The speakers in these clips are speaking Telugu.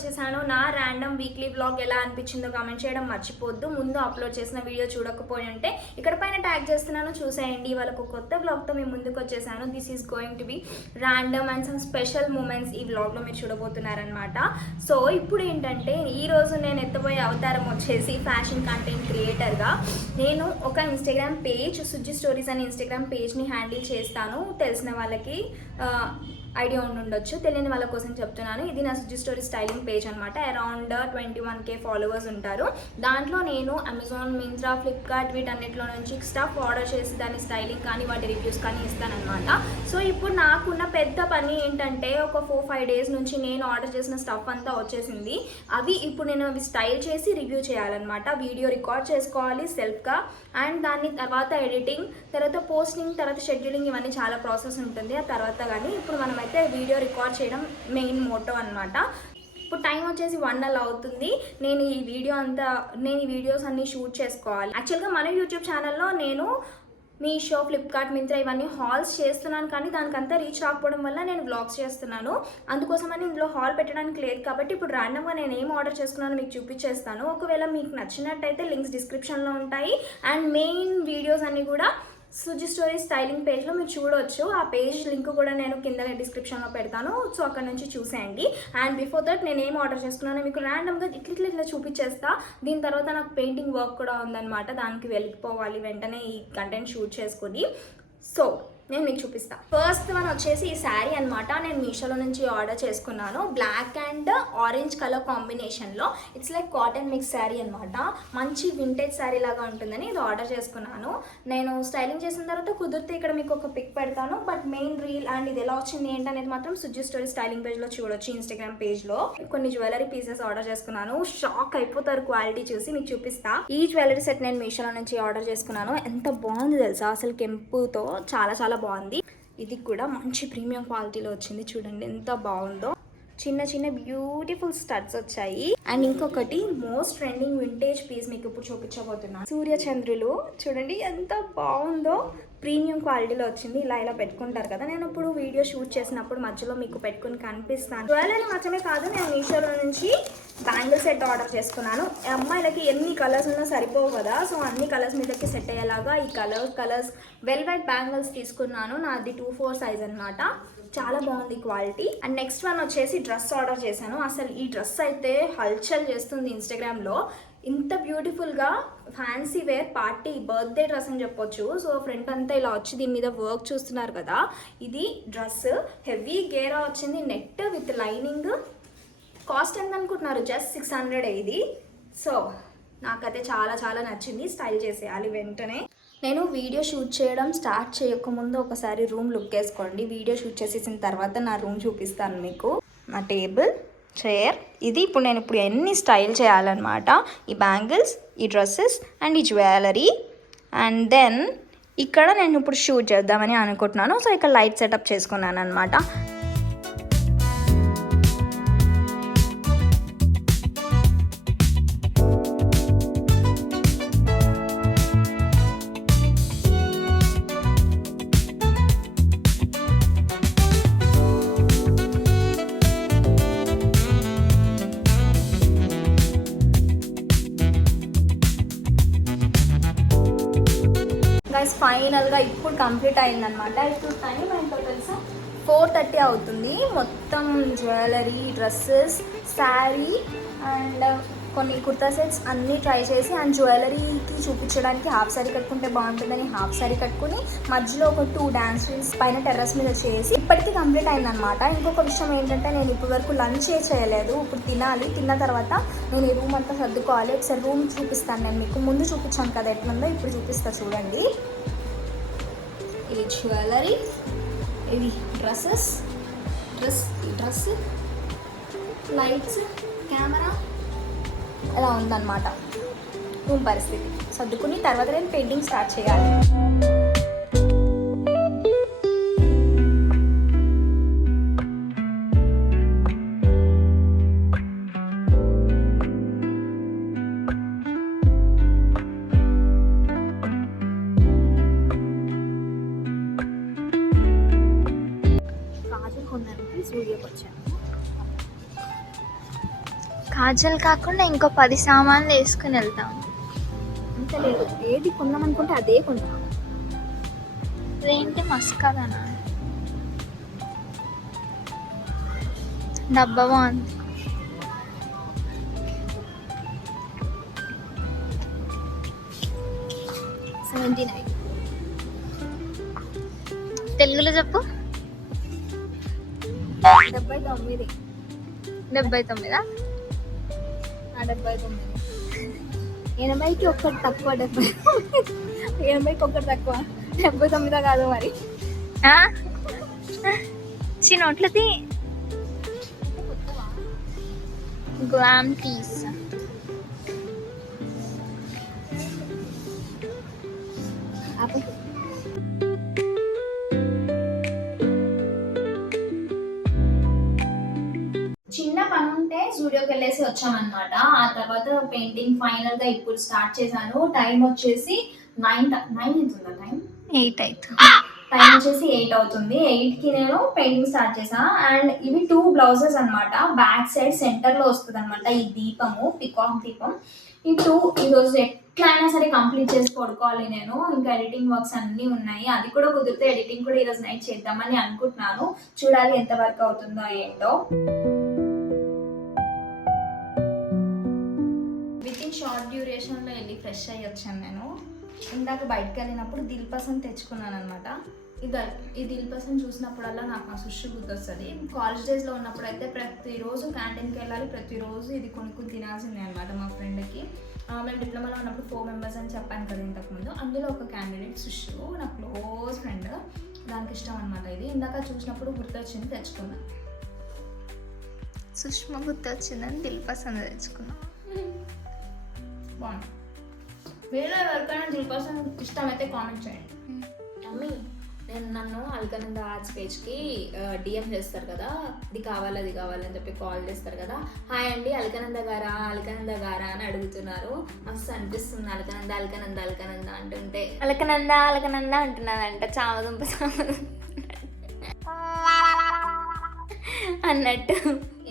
వచ్చేసాను. నా ర్యాండమ్ వీక్లీ వ్లాగ్ ఎలా అనిపించిందో కామెంట్ చేయడం మర్చిపోద్దు. ముందు అప్లోడ్ చేసిన వీడియో చూడకపోయి ఉంటే ఇక్కడ పైన ట్యాగ్ చేస్తున్నాను, చూసేయండి. వాళ్ళకు కొత్త వ్లాగ్తో మేము ముందుకు వచ్చేసాను. This is going to be random and some special moments ఈ వ్లాగ్లో మీరు చూడబోతున్నారనమాట. సో ఇప్పుడు ఏంటంటే ఈరోజు నేను ఎత్తబోయే అవతారం వచ్చేసి ఫ్యాషన్ కంటెంట్ క్రియేటర్గా. నేను ఒక ఇన్స్టాగ్రామ్ పేజ్ సుజ్జి స్టోరీస్ అనే ఇన్స్టాగ్రామ్ పేజ్ని హ్యాండిల్ చేస్తాను. తెలిసిన వాళ్ళకి ఐడియా ఉండొచ్చు, తెలియని వాళ్ళ కోసం చెప్తున్నాను. ఇది నా సుజ్జి స్టోరీ స్టైలింగ్ పేజ్ అనమాట. అరౌండ్ 21K ఫాలోవర్స్ ఉంటారు. దాంట్లో నేను అమెజాన్, మింత్రా, ఫ్లిప్కార్ట్ వీటన్నిటిలో నుంచి స్టఫ్ ఆర్డర్ చేసి దాని స్టైలింగ్ కానీ వాటి రివ్యూస్ కానీ ఇస్తానన్నమాట. సో ఇప్పుడు నాకున్న పెద్ద పని ఏంటంటే ఒక 4-5 డేస్ నుంచి నేను ఆర్డర్ చేసిన స్టఫ్ అంతా వచ్చేసింది. అవి ఇప్పుడు నేను అవి స్టైల్ చేసి రివ్యూ చేయాలన్నమాట. వీడియో రికార్డ్ చేసుకోవాలి సెల్ఫ్గా, అండ్ దాని తర్వాత ఎడిటింగ్, తర్వాత పోస్టింగ్, తర్వాత షెడ్యూలింగ్, ఇవన్నీ చాలా ప్రాసెస్ ఉంటుంది. ఆ తర్వాత కానీ ఇప్పుడు మనం అయితే వీడియో రికార్డ్ చేయడం మెయిన్ మోటో అనమాట. ఇప్పుడు టైం వచ్చేసి 1 అలా అవుతుంది. నేను ఈ వీడియోస్ అన్నీ షూట్ చేసుకోవాలి. యాక్చువల్గా మన యూట్యూబ్ ఛానల్లో నేను మీషో, ఫ్లిప్కార్ట్, మింత్రా ఇవన్నీ హాల్స్ చేస్తున్నాను, కానీ దానికంతా రీచ్ రాకపోవడం వల్ల నేను వ్లాగ్స్ చేస్తున్నాను. అందుకోసమని ఇందులో హాల్ పెట్టడానికి లేదు. కాబట్టి ఇప్పుడు ర్యాండమ్గా నేను ఏం ఆర్డర్ చేసుకున్నానో మీకు చూపించేస్తాను. ఒకవేళ మీకు నచ్చినట్టయితే లింక్స్ డిస్క్రిప్షన్లో ఉంటాయి. అండ్ మెయిన్ వీడియోస్ అన్నీ కూడా సుజ్జి స్టోరీ స్టైలింగ్ పేజ్లో మీరు చూడవచ్చు. ఆ పేజ్ లింక్ కూడా నేను కింద డిస్క్రిప్షన్లో పెడతాను. సో అక్కడ నుంచి చూసేయండి. అండ్ బిఫోర్ దట్ నేను ఏం ఆర్డర్ చేసుకున్నానో మీకు ర్యాండమ్గా ఇట్లా చూపించేస్తా. దీని తర్వాత నాకు పెయింటింగ్ వర్క్ కూడా ఉందన్నమాట. దానికి వెళ్ళిపోవాలి వెంటనే ఈ కంటెంట్ షూట్ చేసుకొని. సో నేను మీకు చూపిస్తా. ఫస్ట్ వన్ వచ్చేసి ఈ శారీ అనమాట. నేను మీషోలో నుంచి ఆర్డర్ చేసుకున్నాను. బ్లాక్ అండ్ ఆరెంజ్ కలర్ కాంబినేషన్లో. It's like cotton mix sari అనమాట. మంచి వింటేజ్ శారీ లాగా ఉంటుందని ఇది ఆర్డర్ చేసుకున్నాను. నేను స్టైలింగ్ చేసిన తర్వాత కుదిరితే ఇక్కడ మీకు ఒక పిక్ పెడతాను. బట్ మెయిన్ రీల్ అండ్ ఇది ఎలా వచ్చింది ఏంటనేది మాత్రం సుజ్జి స్టోరీ స్టైలింగ్ పేజ్లో చూడొచ్చు, ఇన్స్టాగ్రామ్ పేజ్లో. కొన్ని జ్యువెలరీ పీసెస్ ఆర్డర్ చేసుకున్నాను. షాక్ అయిపోతారు క్వాలిటీ చూసి. మీకు చూపిస్తా. ఈ జ్యువెలరీ సెట్ నేను మీషోలో నుంచి ఆర్డర్ చేసుకున్నాను. ఎంత బాగుంది తెలుసా, అసలు కెంపుతో చాలా బాగుంది. ఇది కూడా మంచి ప్రీమియం క్వాలిటీలో వచ్చింది. చూడండి ఎంత బాగుందో. చిన్న బ్యూటిఫుల్ స్టడ్స్ వచ్చాయి. అండ్ ఇంకొకటి మోస్ట్ ట్రెండింగ్ వింటేజ్ పీస్ మీకు ఇప్పుడు చూపించబోతున్నాను. సూర్య చంద్రులు చూడండి ఎంత బాగుందో. ప్రీమియం క్వాలిటీలో వచ్చింది. ఇలా పెట్టుకుంటారు కదా. నేను ఇప్పుడు వీడియో షూట్ చేసినప్పుడు మధ్యలో మీకు పెట్టుకుని కనిపిస్తాను. జ్యువెలరీ మాత్రమే కాదు, నేను మీషోలో నుంచి బ్యాంగిల్ సెట్ ఆర్డర్ చేసుకున్నాను. అమ్మాయిలకి ఎన్ని కలర్స్ ఉన్నా సరిపోవు కదా. సో అన్ని కలర్స్ మీదకి సెట్ అయ్యేలాగా ఈ కలర్స్ వెల్వెట్ బ్యాంగిల్స్ తీసుకున్నాను. నాది 2/4 సైజ్ అనమాట. చాలా బాగుంది క్వాలిటీ. అండ్ నెక్స్ట్ వన్ వచ్చేసి డ్రెస్ ఆర్డర్ చేశాను. అసలు ఈ డ్రెస్ అయితే హల్చల్ చేస్తుంది ఇన్స్టాగ్రామ్లో. ఇంత బ్యూటిఫుల్గా fancy wear party birthday dress అని చెప్పొచ్చు. సో ఫ్రంట్ అంతా ఇలా వచ్చి దీని మీద వర్క్ చూస్తున్నారు కదా. ఇది డ్రెస్ హెవీ గేరా వచ్చింది. Net with lining. కాస్ట్ ఎంత అనుకుంటున్నారు? జస్ట్ 600 ఇది. సో నాకైతే చాలా నచ్చింది. స్టైల్ చేసేయాలి వెంటనే. నేను వీడియో షూట్ చేయడం స్టార్ట్ చేయకముందు ఒకసారి రూమ్ లుక్ వేసుకోండి. వీడియో షూట్ చేసేసిన తర్వాత నా రూమ్ చూపిస్తాను మీకు. నా టేబుల్, చైర్, ఇది ఇప్పుడు నేను ఎన్ని స్టైల్ చేయాలన్నమాట. ఈ బ్యాంగిల్స్, ఈ డ్రెస్సెస్ అండ్ ఈ జ్యువెలరీ. అండ్ దెన్ ఇక్కడ నేను ఇప్పుడు షూట్ చేద్దామని అనుకుంటున్నాను. సో ఇక్కడ లైట్ సెటప్ చేసుకున్నాను అనమాట. ఫైనల్గా ఇప్పుడు కంప్లీట్ అయిందనమాట. ఇప్పుడు టైం ఏంటో తెలుసా, 4:30 అవుతుంది. మొత్తం జ్యువెలరీ, డ్రెస్సెస్, శారీ అండ్ కొన్ని కుర్తా సెట్స్ అన్నీ ట్రై చేసి, అండ్ జ్యువెలరీకి చూపించడానికి హాఫ్ శారీ కట్టుకుంటే బాగుంటుందని హాఫ్ శారీ కట్టుకుని మధ్యలో ఒక 2 డాన్స్ రీల్స్ పైన టెర్రస్ మీద చేసి ఇప్పటికీ కంప్లీట్ అయిందనమాట. ఇంకొక విషయం ఏంటంటే నేను ఇప్పటి వరకు లంచ్ చేయలేదు. ఇప్పుడు తినాలి. తిన్న తర్వాత నేను ఈ రూమ్ అంతా సర్దుకోవాలి. ఒకసారి రూమ్ చూపిస్తాను. నేను మీకు ముందు చూపించాను కదా ఎట్లుందో, ఇప్పుడు చూపిస్తా చూడండి. ఇది జ్యువెలరీ, ఇది డ్రెస్, లైట్స్, కెమెరా, అలా ఉందన్నమాట రూమ్ పరిస్థితి. సర్దుకుని తర్వాత నేను పెయింటింగ్ స్టార్ట్ చేయాలి. స్టూడియోకి వచ్చాను. కాజల్ కాకుండా ఇంకో 10 సామాన్లు వేసుకుని వెళ్తాం. అంత లేదు, ఏది కొందామనుకుంటే అదే కొందాం. అదేంటి మస్కాదనా? డబ్బా బాగుంది. తెలుగులో చెప్పు. 79. 79. 79. 80కి ఒక్కటి తక్కువ. 80కి ఒక్కటి తక్కువ. 79 కాదు మరి. నోట్లది గ్లామ్ టీస్. చిన్న పని ఉంటే స్టూడియోకి వెళ్ళేసి వచ్చామన్నమాట. ఆ తర్వాత పెయింటింగ్ ఫైనల్ గా ఇప్పుడు స్టార్ట్ చేశాను. టైం వచ్చేసి 9 అవుతుందా? టైం 8 అవుతుంది. టైం వచ్చేసి 8 అవుతుంది. 8కి నేను పెయింటింగ్ స్టార్ట్ చేసా. అండ్ ఇవి 2 బ్లౌజెస్ అన్నమాట. బ్యాక్ సైడ్ సెంటర్ లో వస్తుంది అనమాట ఈ దీపము, పికాక్ దీపం. ఈ 2 ఈరోజు ఎట్లయినా సరే కంప్లీట్ చేసి పడుకోవాలి నేను. ఇంకా ఎడిటింగ్ వర్క్స్ అన్నీ ఉన్నాయి. అది కూడా కుదిరితే ఎడిటింగ్ కూడా ఈరోజు నైట్ చేద్దామని అనుకుంటున్నాను. చూడాలి ఎంత వర్క్ అవుతుందో ఏంటో. విత్ ఇన్ షార్ట్ డ్యూరేషన్లో వెళ్ళి ఫ్రెష్ అయ్యి వచ్చాను నేను. ఇందాక బయటకు వెళ్ళినప్పుడు దిల్ పసంద్ తెచ్చుకున్నాను అనమాట. ఈ దిల్ పసంద్ చూసినప్పుడల్లా నాకు ఆ సుషి గుర్తొస్తుంది. కాలేజ్ డేస్లో ఉన్నప్పుడు అయితే ప్రతిరోజు క్యాంటీన్కి వెళ్ళాలి, ప్రతిరోజు ఇది కొనుక్కుని తినాల్సిందే అనమాట మా ఫ్రెండ్కి. మేము డిప్లొమాలో ఉన్నప్పుడు 4 మెంబర్స్ అని చెప్పాను కదా ఇంతకుముందు. అందులో ఒక క్యాండిడేట్ సుషు, నా క్లోజ్ ఫ్రెండ్. దానికి ఇష్టం అనమాట ఇది. ఇందాక చూసినప్పుడు గుర్తొచ్చింది, తెచ్చుకున్నాను. సుష్మా గుర్తొచ్చిందని దిల్ పసంద్ తెచ్చుకున్నా. బాగుంది. వేరే ఎవరికైనా దిల్ పసంద్ ఇష్టం అయితే కామెంట్ చేయండి. మమ్మీ, నన్ను అల్కనంద ఆర్ట్స్ పేజ్కి డిఎం చేస్తారు కదా, ఇది కావాలి అది కావాలని చెప్పి కాల్ చేస్తారు కదా. హాయ్ అండి, అల్కనంద గారా అని అడుగుతున్నారు. మస్తు అనిపిస్తుంది అల్కనంద అంటుంటే. అలకనంద అంటున్నదంట. చామదుంప అన్నట్టు.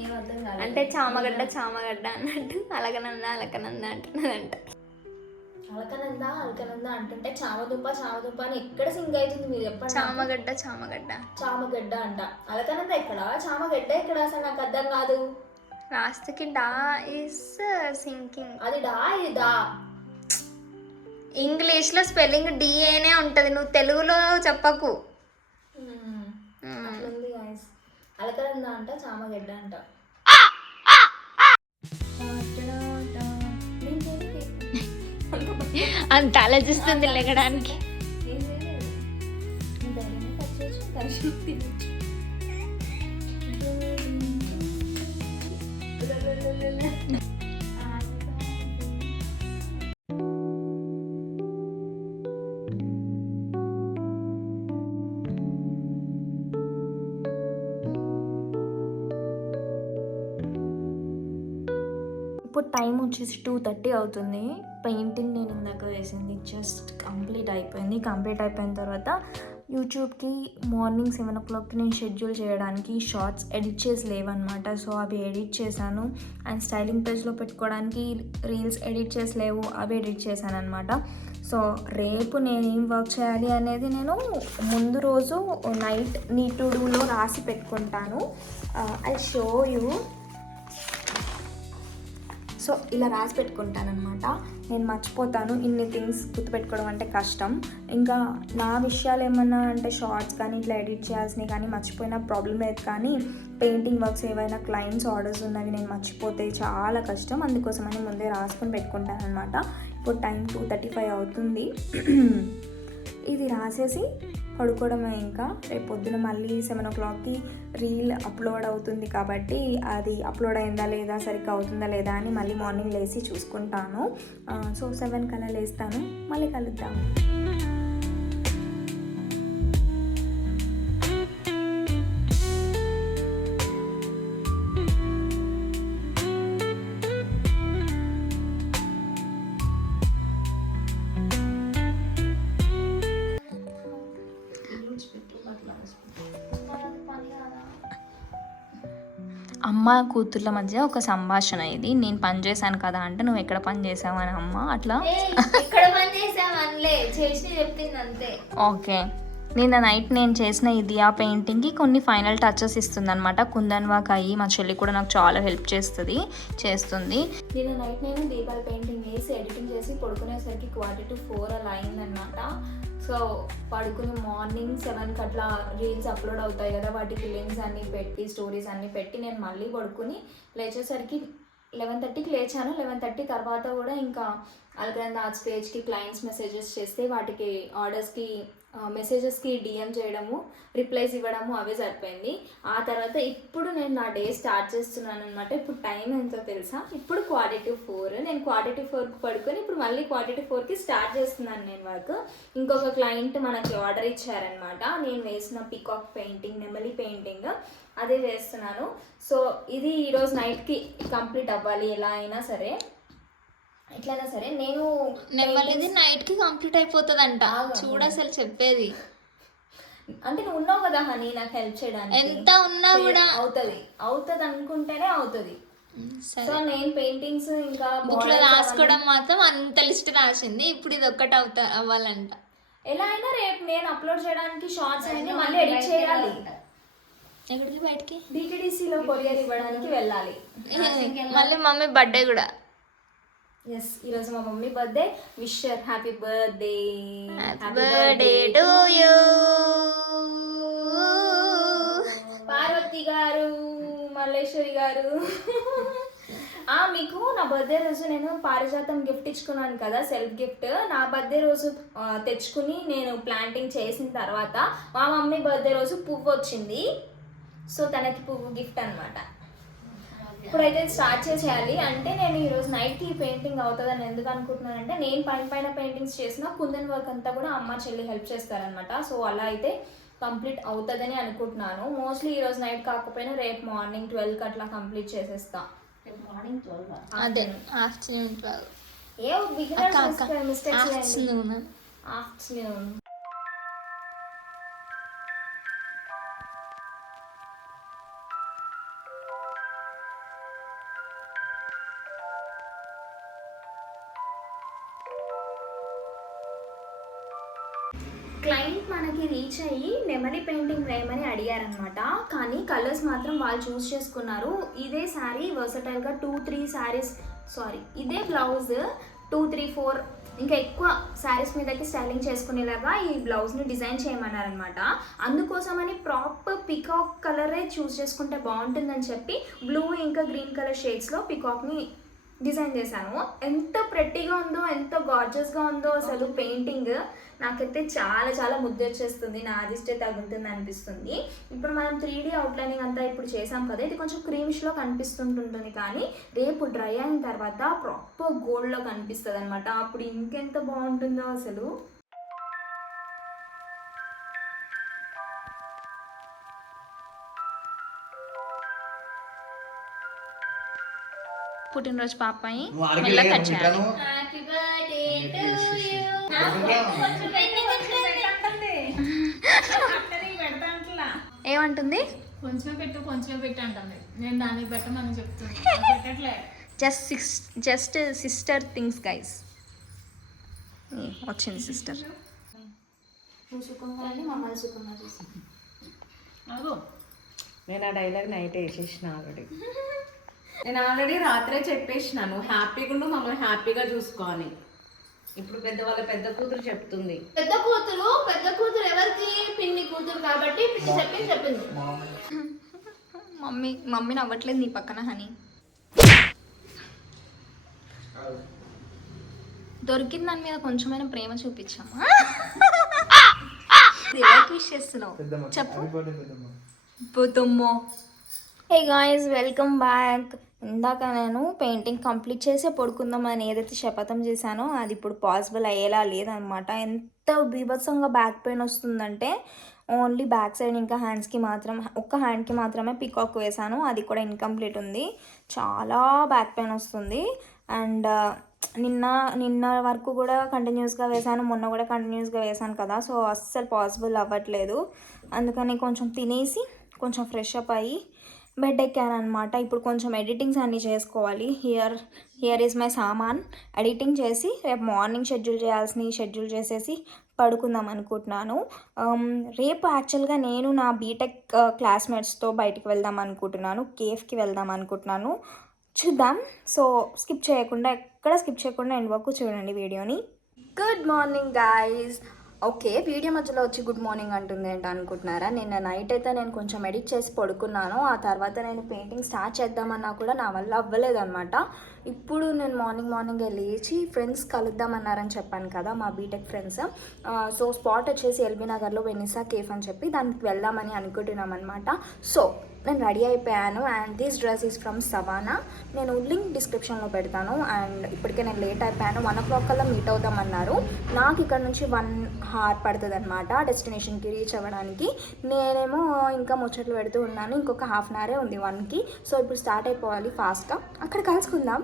ఏమర్థం కాదు అంటే చామగడ్డ అన్నట్టు అలకనంద అంటున్నదంట. అలకనంద అంటుంటే చామదుంప అని ఎక్కడ సింగ్ అవుతుంది మీరు చెప్పండి. చామగడ్డ అంట. అలకనంద ఎక్కడ, చామగడ్డ ఎక్కడ, అసలు నాకు అర్థం కాదు. లాస్ట్కి డా ఇస్ సింకింగ్. అది డా, ఇది దా. ఇంగ్లీష్లో స్పెల్లింగ్ డిఏనే ఉంటుంది, నువ్వు తెలుగులో చెప్పకు. అట్లుంది గాయస్. అలకనంద అంట, చామగడ్డ అంట. అంత ఆలోచిస్తుంది లెగడానికి. ఇప్పుడు టైం వచ్చేసి 2:30 అవుతుంది. పెయింటింగ్ నేను ఇందాక వేసింది జస్ట్ కంప్లీట్ అయిపోయింది. కంప్లీట్ అయిపోయిన తర్వాత యూట్యూబ్కి మార్నింగ్ 7 o'clockకి నేను షెడ్యూల్ చేయడానికి షార్ట్స్ ఎడిట్ చేసి లేవన్నమాట. సో అవి ఎడిట్ చేశాను. అండ్ స్టైలింగ్ పేజ్లో పెట్టుకోవడానికి రీల్స్ ఎడిట్ చేసి లేవు, అవి ఎడిట్ చేశాను అనమాట. సో రేపు నేను ఏం వర్క్ చేయాలి అనేది నేను ముందు రోజు నైట్ నీట్ టు డూలో రాసి పెట్టుకుంటాను. I show you. సో ఇలా రాసి పెట్టుకుంటాను అనమాట. నేను మర్చిపోతాను, ఇన్ని థింగ్స్ గుర్తుపెట్టుకోవడం అంటే కష్టం. ఇంకా నా విషయాలు ఏమన్నా అంటే షార్ట్స్ కానీ ఇట్లా ఎడిట్ చేయాల్సినవి కానీ మర్చిపోయినా ప్రాబ్లం లేదు. కానీ పెయింటింగ్ వర్క్స్ ఏవైనా క్లయింట్స్ ఆర్డర్స్ ఉన్నవి నేను మర్చిపోతే చాలా కష్టం. అందుకోసమని ముందే రాసుకొని పెట్టుకుంటాను అనమాట. ఇప్పుడు టైం 2:35 అవుతుంది. ఇది రాసేసి పడుకోవడమే. ఇంకా రేపు పొద్దున మళ్ళీ 7 o'clockకి రీల్ అప్లోడ్ అవుతుంది కాబట్టి అది అప్లోడ్ అయిందా లేదా, సరిగ్గా అవుతుందా లేదా అని మళ్ళీ మార్నింగ్ లేచి చూసుకుంటాను. సో 7 కల్లా లేస్తాను. మళ్ళీ కలుద్దాం. అమ్మ కూతుర్ల మధ్య ఒక సంభాషణ ఇది. నేను పని చేశాను కదా అంటే నువ్వు ఎక్కడ పని చేసావు అని అమ్మ అట్లా. ఎక్కడ పని చేసామనిలే, చేసి చెప్పింది అంతే. ఓకే, నిన్న నైట్ నేను చేసిన ఈ దియా పెయింటింగ్కి కొన్ని ఫైనల్ టచెస్ ఇస్తుంది అనమాట కుందన్ వర్క్ అయ్యి. మా చెల్లి కూడా నాకు చాలా హెల్ప్ చేస్తుంది. నిన్న నైట్ నేను దీపాల పెయింటింగ్ వేసి ఎడిటింగ్ చేసి పడుకునేసరికి 3:45 అలా అయిందనమాట. సో పడుకుని మార్నింగ్ 7కి అట్లా రీల్స్ అప్లోడ్ అవుతాయి కదా, వాటికి లింక్స్ అన్నీ పెట్టి స్టోరీస్ అన్నీ పెట్టి నేను మళ్ళీ పడుకుని లేచేసరికి 11:30కి లేచాను. 11:30 తర్వాత కూడా ఇంకా అల్గ్రాండ్ ఆర్ట్స్ పేజ్కి క్లయింట్స్ మెసేజెస్ చేస్తే వాటికి ఆర్డర్స్కి మెసేజెస్కి డిఎం చేయడము, రిప్లైస్ ఇవ్వడము అవే సరిపోయింది. ఆ తర్వాత ఇప్పుడు నేను నా డే స్టార్ట్ చేస్తున్నాను అనమాట. ఇప్పుడు టైం ఎంతో తెలుసా? ఇప్పుడు 4:45. నేను 4:45కి పడుకొని ఇప్పుడు మళ్ళీ 4:45కి స్టార్ట్ చేస్తున్నాను నేను వర్క్. ఇంకొక క్లయింట్ మనకి ఆర్డర్ ఇచ్చారనమాట. నేను వేసిన పికాక్ పెయింటింగ్, నెమలి పెయింటింగ్ అదే వేస్తున్నాను. సో ఇది ఈరోజు నైట్కి కంప్లీట్ అవ్వాలి ఎలా అయినా సరే, ఎట్లయినా సరే. నేను నెమ్మదిది నైట్కి కంప్లీట్ అయిపోతుందంట. చూడ అసలు చెప్పేది అంటే నువ్వు ఉన్నావు కదా హనీ నాకు హెల్ప్ చేయడానికి. ఎంత ఉన్నా కూడా అవుతుంది అనుకుంటేనే అవుతుంది. సో నేను పెయింటింగ్స్ ఇంకా బుక్లో రాసుకోవడం మాత్రం అంత లిస్ట్ రాసింది. ఇప్పుడు ఇది ఒక్కటి అవ్వాలంట. ఎలా అయినా రేపు నేను అప్లోడ్ చేయడానికి షార్ట్స్ అన్ని మళ్ళీ ఎడిట్ చేయాలి. ఎక్కడికి? బయటికి డిటిడిసిలో కొరియర్ ఇవ్వడానికి వెళ్ళాలి. మళ్ళీ మమ్మీ బర్త్డే కూడా. ఎస్, ఈరోజు మా mummy birthday. Wisher happy birthday. Happy birthday to you Parvati garu, Malleswari గారు. మీకు నా బర్త్డే రోజు నేను పారిజాతం గిఫ్ట్ ఇచ్చుకున్నాను కదా, సెల్ఫ్ గిఫ్ట్. నా బర్త్డే రోజు తెచ్చుకుని నేను ప్లాంటింగ్ చేసిన తర్వాత మా మమ్మీ బర్త్డే రోజు పువ్వు వచ్చింది. సో తనకి పువ్వు గిఫ్ట్ అనమాట. ఇప్పుడైతే స్టార్ట్ చేసేయాలి. అంటే నేను ఈరోజు నైట్కి పెయింటింగ్ అవుతుందని ఎందుకు అనుకుంటున్నానంటే, నేను పైన పెయింటింగ్స్ చేసిన కుందన్ వర్క్ అంతా కూడా అమ్మ చెల్లి హెల్ప్ చేస్తారనమాట. సో అలా అయితే కంప్లీట్ అవుతుందని అనుకుంటున్నాను. మోస్ట్లీ ఈరోజు నైట్ కాకపోయినా రేపు మార్నింగ్ 12కి అట్లా కంప్లీట్ చేసేస్తా. మార్నింగ్ 12 అదే ఆఫ్టర్నూన్ 12. ఏ బిగినర్స్ మిస్టేక్స్ ఆఫ్టర్నూన్. క్లయింట్ మనకి రీచ్ అయ్యి నెమలి పెయింటింగ్ వేయమని అడిగారనమాట. కానీ కలర్స్ మాత్రం వాళ్ళు చూస్ చేసుకున్నారు. ఇదే శారీ వర్సటైల్గా 2-3 శారీస్, ఇదే బ్లౌజ్ 2-3-4 ఇంకా ఎక్కువ శారీస్ మీదకి స్టైలింగ్ చేసుకునేలాగా ఈ బ్లౌజ్ని డిజైన్ చేయమన్నారనమాట. అందుకోసమని ప్రాపర్ పికాక్ కలరే చూస్ చేసుకుంటే బాగుంటుందని చెప్పి బ్లూ ఇంకా గ్రీన్ కలర్ షేడ్స్లో పికాక్ని డిజైన్ చేశాను. ఎంత ప్రెట్టీగా ఉందో, ఎంత గార్జియస్గా ఉందో అసలు పెయింటింగ్. నాకైతే చాలా చాలా ముద్దు వచ్చేస్తుంది, నా అదిష్టే తగులుతుంది అనిపిస్తుంది. ఇప్పుడు మనం 3D అవుట్లైనింగ్ అంతా ఇప్పుడు చేసాం కదా, ఇది కొంచెం క్రీమిష్లో కనిపిస్తుంటుంది. కానీ రేపు డ్రై అయిన తర్వాత ప్రాపర్ గోల్డ్లో కనిపిస్తుంది అనమాట. అప్పుడు ఇంకెంత బాగుంటుందో అసలు. పుట్టినరోజు పాపాయి మెల్లగా కట్ చేయాలి. Happy birthday to you. ఏమంటుంది? కొంచెం పెట్టు అంటుంది. నేను దానికి పెట్టమని చెప్తాను, పెట్టట్లే. Just sister things guys. వచ్చింది సిస్టర్. నేను ఆ డైలాగ్ నైట్ వేసేసిన ఆల్రెడీ. నేను ఆల్రెడీ రాత్రే చెప్పేసినాను, హ్యాపీగా ఉండు, మమ్మల్ని హ్యాపీగా చూసుకోని. ఇప్పుడు పెద్ద కూతురు చెప్తుంది. పెద్ద కూతురు ఎవరికి? పిన్ని కూతురు కాబట్టి చెప్పింది. మమ్మీ నవ్వట్లేదు నీ పక్కన హనీ. దొరికిన దాని మీద కొంచెమైనా ప్రేమ చూపించామా? విష్ చేస్తున్నావు చెప్పు. Hey guys, welcome back. ఇందాక నేను పెయింటింగ్ కంప్లీట్ చేసే పడుకుందామని ఏదైతే శపథం చేశానో అది ఇప్పుడు పాసిబుల్ అయ్యేలా లేదనమాట. ఎంత బీభత్సంగా బ్యాక్ పెయిన్ వస్తుందంటే ఓన్లీ బ్యాక్ సైడ్ ఇంకా ఒక్క హ్యాండ్కి మాత్రమే పికాక్ వేసాను, అది కూడా ఇన్కంప్లీట్ ఉంది. చాలా బ్యాక్ పెయిన్ వస్తుంది. అండ్ నిన్న వరకు కూడా కంటిన్యూస్గా వేసాను, మొన్న కూడా కంటిన్యూస్గా వేసాను కదా. సో అస్సలు పాసిబుల్ అవ్వట్లేదు. అందుకని కొంచెం తినేసి కొంచెం ఫ్రెష్ అప్ అయ్యి బెడ్ ఎక్కాను అనమాట. ఇప్పుడు కొంచెం ఎడిటింగ్స్ అన్నీ చేసుకోవాలి. హియర్ ఈజ్ మై సామాన్. ఎడిటింగ్ చేసి రేపు మార్నింగ్ షెడ్యూల్ చేసేసి పడుకుందాం అనుకుంటున్నాను. రేపు యాక్చువల్గా నేను నా బీటెక్ క్లాస్మేట్స్తో బయటికి వెళ్దాం అనుకుంటున్నాను. కేఫ్కి వెళ్దాం అనుకుంటున్నాను. చూద్దాం. సో ఎక్కడ స్కిప్ చేయకుండా ఎండ్ వరకు చూడండి వీడియోని. Good morning guys. Okay, video మధ్యలో వచ్చి గుడ్ మార్నింగ్ అంటుంది ఏంటి అనుకుంటున్నారా? నిన్న నైట్ అయితే నేను కొంచెం ఎడిట్ చేసి పడుకున్నాను. ఆ తర్వాత నేను పెయింటింగ్ స్టార్ట్ చేద్దామన్నా కూడా నా వల్ల అవ్వలేదన్నమాట. ఇప్పుడు నేను మార్నింగ్ లేచి ఫ్రెండ్స్ కలుద్దామన్నారని చెప్పాను కదా, మా బీటెక్ ఫ్రెండ్స్. సో స్పాట్ వచ్చేసి ఎల్బీ నగర్లో వెనిసా కేఫ్ అని చెప్పి దానికి వెళ్దామని అనుకుంటున్నాం అనమాట. సో నేను రెడీ అయిపోయాను and this dress is from Savana. నేను లింక్ డిస్క్రిప్షన్లో పెడతాను. అండ్ ఇప్పటికే నేను లేట్ అయిపోయాను. 1 o'clock కల్లా మీట్ అవుదామన్నారు. నాకు ఇక్కడ నుంచి 1 hour పడుతుంది అనమాట డెస్టినేషన్కి రీచ్ అవ్వడానికి. నేనేమో ఇంకా ముచ్చట్లు పెడుతూ ఉన్నాను. ఇంకొక 1/2 hour ఉంది 1కి. సో ఇప్పుడు స్టార్ట్ అయిపోవాలి ఫాస్ట్గా. అక్కడ కలుసుకుందాం.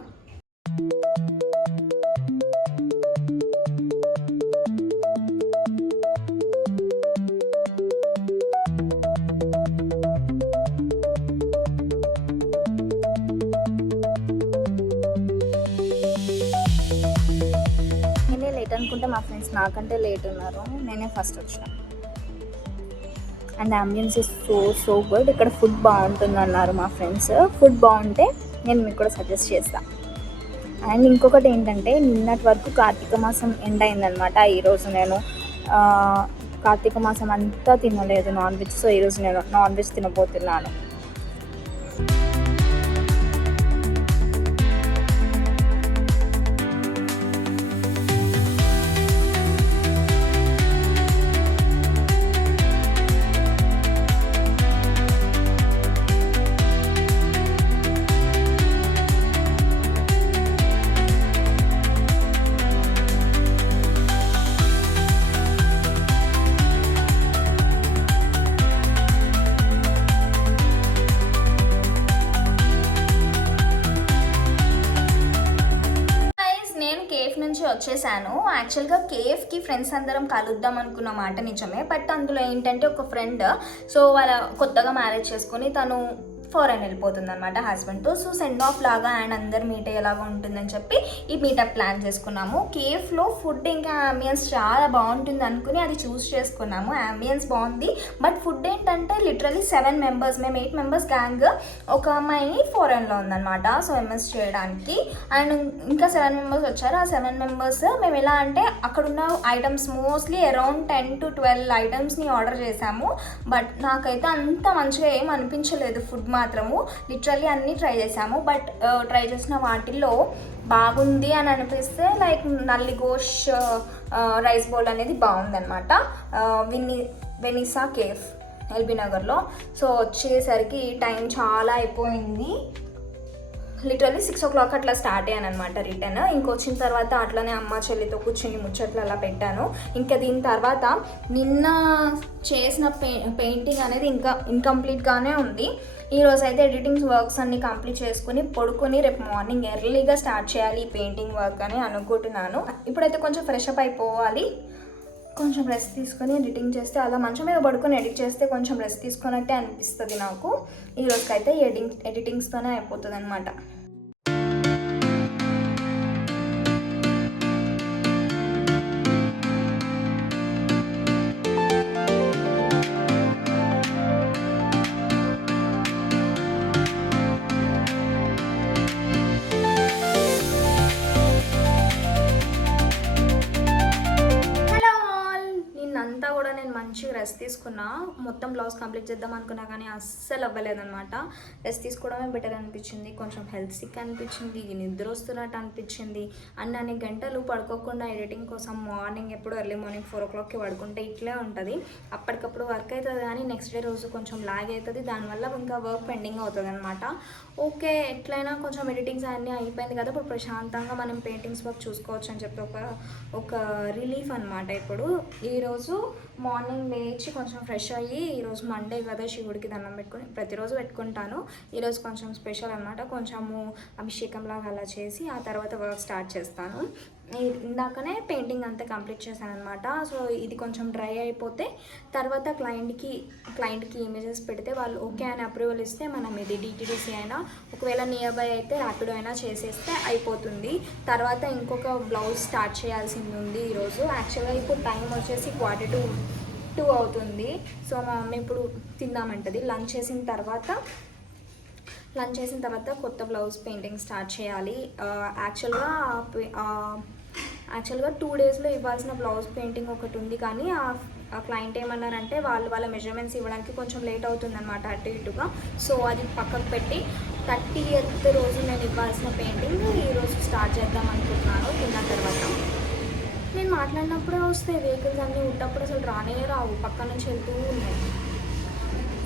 అనుకుంటే మా ఫ్రెండ్స్ నాకంటే లేట్ ఉన్నారు. నేనే ఫస్ట్ వచ్చిన. And ambience is so good. ఇక్కడ ఫుడ్ బాగుంటుంది అన్నారు మా ఫ్రెండ్స్. ఫుడ్ బాగుంటే నేను మీకు కూడా సజెస్ట్ చేస్తాను. అండ్ ఇంకొకటి ఏంటంటే నిన్నటి వరకు కార్తీక మాసం ఎండ్ అయిందనమాట. ఈరోజు నేను కార్తీక మాసం అంతా తినలేదు నాన్ వెజ్. సో ఈరోజు నేను నాన్ వెజ్ తినబోతున్నాను. వచ్చేసాను. యాక్చువల్గా కేఫ్కి ఫ్రెండ్స్ అందరం కలుద్దాం అనుకున్న మాట నిజమే. బట్ అందులో ఏంటంటే ఒక ఫ్రెండ్ సో వాళ్ళ కొత్తగా మ్యారేజ్ చేసుకొని తను ఫారెన్ వెళ్ళిపోతుంది అనమాట హస్బెండ్తో. సో సెండ్ ఆఫ్ లాగా అండ్ అందరు మీట్ అయ్యేలాగా ఉంటుందని చెప్పి ఈ మీటప్ ప్లాన్ చేసుకున్నాము. కేఫ్లో ఫుడ్ ఇంకా అంబియన్స్ చాలా బాగుంటుంది అనుకుని అది చూస్ చేసుకున్నాము. అంబియన్స్ బాగుంది బట్ ఫుడ్ ఏంటంటే లిటరలీ 7 members, మేము 8 members గ్యాంగ్. ఒక అమ్మాయి ఫారెన్లో ఉందన్నమాట సో ఎంఎస్ చేయడానికి. అండ్ ఇంకా 7 members వచ్చారు. ఆ 7 members మేము ఎలా అంటే అక్కడున్న ఐటమ్స్ మోస్ట్లీ అరౌండ్ 10 to 12 ఐటమ్స్ని ఆర్డర్ చేసాము. బట్ నాకైతే అంత మంచిగా ఏం అనిపించలేదు ఫుడ్ మాత్రము. లిటరల్లీ అన్నీ ట్రై చేసాము. బట్ ట్రై చేసిన వాటిల్లో బాగుంది అని అనిపిస్తే లైక్ నల్లి గోష్ రైస్ బౌల్ అనేది బాగుందన్నమాట. వెనిసా కేఫ్ ఎల్బీ నగర్లో. సో వచ్చేసరికి టైం చాలా అయిపోయింది. లిటరల్లీ 6 o'clock అట్లా స్టార్ట్ అయ్యాను అనమాట రిటర్న్. ఇంకొచ్చిన తర్వాత అట్లనే అమ్మ చెల్లితో కూర్చుని ముచ్చట్లు అలా పెట్టాను. ఇంకా దీని తర్వాత నిన్న చేసిన పెయింటింగ్ అనేది ఇంకా ఇన్కంప్లీట్గానే ఉంది. ఈరోజు అయితే ఎడిటింగ్ వర్క్స్ అన్ని కంప్లీట్ చేసుకుని పడుకొని రేపు మార్నింగ్ ఎర్లీగా స్టార్ట్ చేయాలి ఈ పెయింటింగ్ వర్క్ అని అనుకుంటున్నాను. ఇప్పుడైతే కొంచెం ఫ్రెష్ అప్ అయిపోవాలి. కొంచెం రెస్ట్ తీసుకొని ఎడిటింగ్ చేస్తే అలా మంచం మీద పడుకొని ఎడిట్ చేస్తే కొంచెం రెస్ట్ తీసుకున్నట్టే అనిపిస్తుంది నాకు. ఈరోజుకైతే ఎడిటింగ్స్తోనే అయిపోతుంది అనమాట. మంచిగా రెస్ట్ తీసుకున్నా. మొత్తం బ్లౌజ్ కంప్లీట్ చేద్దాం అనుకున్నా కానీ అస్సలు అవ్వలేదన్నమాట. రెస్ట్ తీసుకోవడమే బెటర్ అనిపించింది. కొంచెం హెల్త్ సిక్ అనిపించింది, నిద్ర వస్తున్నట్టు అనిపించింది. అన్ని గంటలు పడుకోకుండా ఎడిటింగ్ కోసం మార్నింగ్ ఎప్పుడు ఎర్లీ మార్నింగ్ 4 o'clockకి పడుకుంటే ఇట్లే ఉంటుంది. అప్పటికప్పుడు వర్క్ అవుతుంది కానీ నెక్స్ట్ డే రోజు కొంచెం లాగ్ అవుతుంది. దానివల్ల ఇంకా వర్క్ పెండింగ్ అవుతుంది అనమాట. ఓకే, ఎట్లయినా కొంచెం ఎడిటింగ్స్ అన్నీ అయిపోయింది కదా, ఇప్పుడు ప్రశాంతంగా మనం పెయింటింగ్స్ వర్క్ చూసుకోవచ్చు అని చెప్పి ఒక రిలీఫ్ అనమాట. ఇప్పుడు ఈరోజు మార్నింగ్ లేచి కొంచెం ఫ్రెష్ అయ్యి, ఈరోజు మండే కదా శివుడికి దండం పెట్టుకుని ప్రతిరోజు పెట్టుకుంటాను. ఈరోజు కొంచెం స్పెషల్ అనమాట. కొంచెము అభిషేకం లాగా అలా చేసి ఆ తర్వాత వర్క్ స్టార్ట్ చేస్తాను. ఇందాకనే పెయింటింగ్ అంతా కంప్లీట్ చేశాను అనమాట. సో ఇది కొంచెం డ్రై అయిపోతే తర్వాత క్లయింట్కి ఇమేజెస్ పెడితే వాళ్ళు ఓకే అని అప్రూవల్ ఇస్తే మనం ఇది DTDC అయినా ఒకవేళ నియర్ బై అయితే ర్యాపిడో అయినా చేసేస్తే అయిపోతుంది. తర్వాత ఇంకొక బ్లౌజ్ స్టార్ట్ చేయాల్సింది ఉంది ఈరోజు. యాక్చువల్గా ఇప్పుడు టైం వచ్చేసి 1:45 అవుతుంది. సో మా మమ్మీ ఇప్పుడు తిందామంటది. లంచ్ చేసిన తర్వాత కొత్త బ్లౌజ్ పెయింటింగ్ స్టార్ట్ చేయాలి. యాక్చువల్గా 2 డేస్లో ఇవ్వాల్సిన బ్లౌజ్ పెయింటింగ్ ఒకటి ఉంది, కానీ ఆ క్లయింట్ ఏమన్నారంటే వాళ్ళ మెజర్మెంట్స్ ఇవ్వడానికి కొంచెం లేట్ అవుతుందన్నమాట అటు ఇటుగా. సో అది పక్కకు పెట్టి 30th రోజు నేను ఇవ్వాల్సిన పెయింటింగ్ ఈరోజు స్టార్ట్ చేద్దాం అనుకుంటున్నాను. తిన్న తర్వాత నేను మాట్లాడినప్పుడే వస్తాయి వెహికల్స్ అన్నీ, ఉన్నప్పుడు అసలు రానే రావు, పక్క నుంచి వెళ్తూ ఉన్నాయి.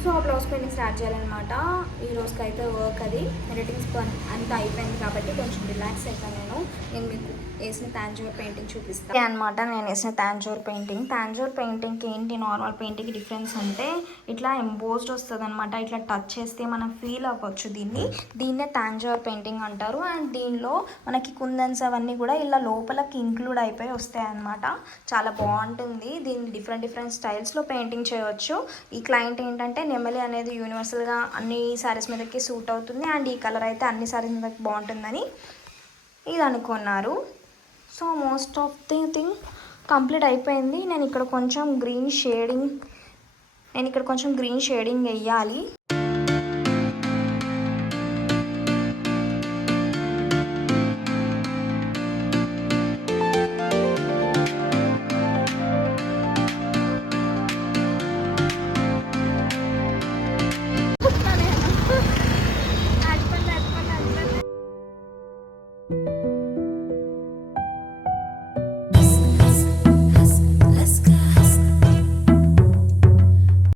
సో ఆ బ్లౌజ్ పెయింటింగ్ స్టార్ట్ చేయాలన్నమాట. ఈ రోజుకి అయితే వర్క్ అది ఎడిటింగ్స్ అంతా అయిపోయింది కాబట్టి కొంచెం రిలాక్స్ అవుతాను. నేను మీకు వేసిన తాంజూర్ పెయింటింగ్ చూపిస్తాను అనమాట. నేను వేసిన తాంజూర్ పెయింటింగ్కి ఏంటి నార్మల్ పెయింటింగ్కి డిఫరెన్స్ అంటే ఇట్లా ఎంబోస్డ్ వస్తుంది అనమాట. ఇట్లా టచ్ చేస్తే మనం ఫీల్ అవ్వచ్చు దీన్నే తాంజూర్ పెయింటింగ్ అంటారు. అండ్ దీనిలో మనకి కుందన్స్ అవన్నీ కూడా ఇలా లోపలకి ఇంక్లూడ్ అయిపోయి వస్తాయి అనమాట. చాలా బాగుంటుంది. దీన్ని డిఫరెంట్ స్టైల్స్లో పెయింటింగ్ చేయవచ్చు. ఈ క్లయింట్ ఏంటంటే నెమలి అనేది యూనివర్సల్గా అన్ని శారీస్ మీదకి సూట్ అవుతుంది అండ్ ఈ కలర్ అయితే అన్ని శారీస్ మీదకి బాగుంటుందని ఇది అనుకున్నారు. So most of the thing complete అయిపోయింది. నేను ఇక్కడ కొంచెం గ్రీన్ షేడింగ్ వేయాలి.